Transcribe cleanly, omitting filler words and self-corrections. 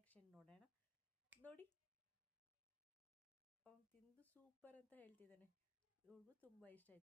Reaction ನೋಡೋಣ. ನೋಡಿ, ಅವ್ನು ತಿಂದು ಸೂಪರ್ ಅಂತ ಹೇಳ್ತಿದ್ದಾನೆ. ಇವ್ರಿಗೂ ತುಂಬ ಇಷ್ಟ ಆಯ್ತು.